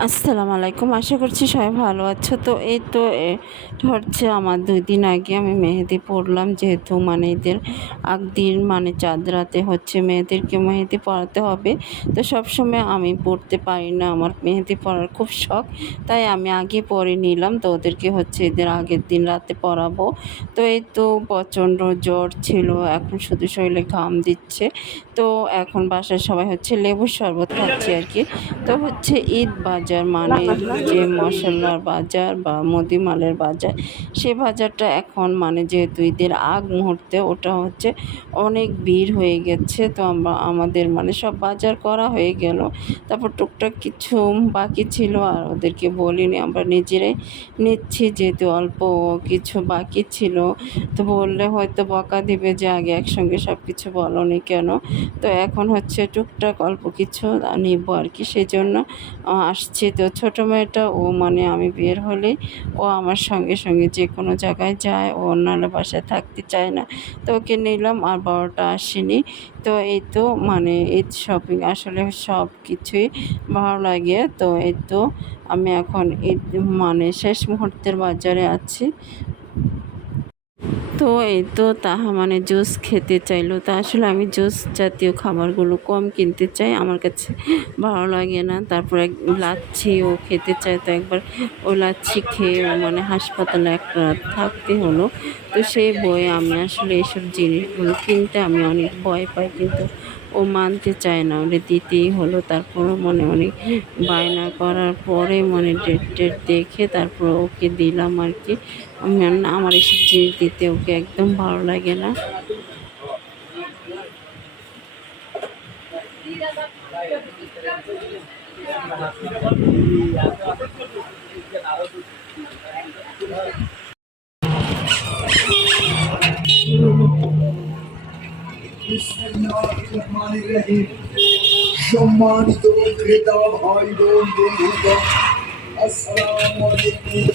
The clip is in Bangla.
আসসালামু আলাইকুম। আশা করছি সবাই ভালো আছো। তো এই তো হচ্ছে আমার দুই দিন আগে আমি মেহেদি পড়লাম যেহেতু মানে এদের আগদিন মানে চাঁদ রাতে হচ্ছে মেয়েদেরকে মেহেদি পড়াতে হবে। তো সবসময় আমি পড়তে পারি না। আমার মেহেদি পড়ার খুব শখ, তাই আমি আগে পরে নিলাম। তো ওদেরকে হচ্ছে এদের আগের দিন রাতে পড়াবো তো এই তো প্রচণ্ড জ্বর ছিল, এখন শুধু শরীরে ঘাম দিচ্ছে। তো এখন বাসায় সবাই হচ্ছে লেবুর শরবত খাচ্ছে আর কি। তো হচ্ছে ঈদ বাজার মানে যে মশলার বাজার বা মুদিমালের বাজার, সে বাজারটা এখন মানে যেহেতু ঈদের আগ মুহূর্তে ওটা হচ্ছে অনেক ভিড় হয়ে গেছে। তো আমরা, আমাদের মানে সব বাজার করা হয়ে গেল। তারপর টুকটাক কিছু বাকি ছিল আর ওদেরকে বলিনি, আমরা নিজেরাই নিচ্ছি যেহেতু অল্প কিছু বাকি ছিল। তো বললে হয়তো বকা দিবে যে আগে একসঙ্গে সব কিছু বলনি কেন? তো এখন হচ্ছে টুকটাক অল্প কিছু নিব আর কি সেই জন্য আসছে। তো ছোটো মেয়েটা, ও মানে আমি বের হলে ও আমার সঙ্গে সঙ্গে যে কোনো জায়গায় যায়, ও অন্যান্য বাসায় থাকতে চায় না। তো ওকে নিলাম, আর বড়টা আসেনি। তো এই তো মানে এই শপিং আসলে সব কিছুই ভালো লাগে। তো এই তো আমি এখন এই মানে শেষ মুহূর্তের বাজারে আছি। তো এই তো তাহা মানে জুস খেতে চাইলো। তা আসলে আমি জুস জাতীয় খাবারগুলো কম কিনতে চাই। আমার কাছে ভালো লাগে না। তারপর এক লাচ্ছি ও খেতে চায়। তো একবার ও লাচ্ছি খেয়ে মানে হাসপাতালে এক রাত থাকতে হলো। তো সেই বয়ে আমি আসলে এইসব জিনিসগুলো কিনতে আমি অনেক ভয় পাই। কিন্তু ও মানতে চায় না ওরে দিতেই হলো, তারপরও মনে অনেক বায়না করার পরে মনে ডেট টেট দেখে তারপর ওকে দিলাম আর কি আমার এসব জিনিস দিতে ওকে একদম ভালো লাগে না বিসমিল্লাহিররহমানিররহিম। সম্মানিত ক্রেতা ভাই বোন বন্ধুগণ আসসালাম আলাইকুম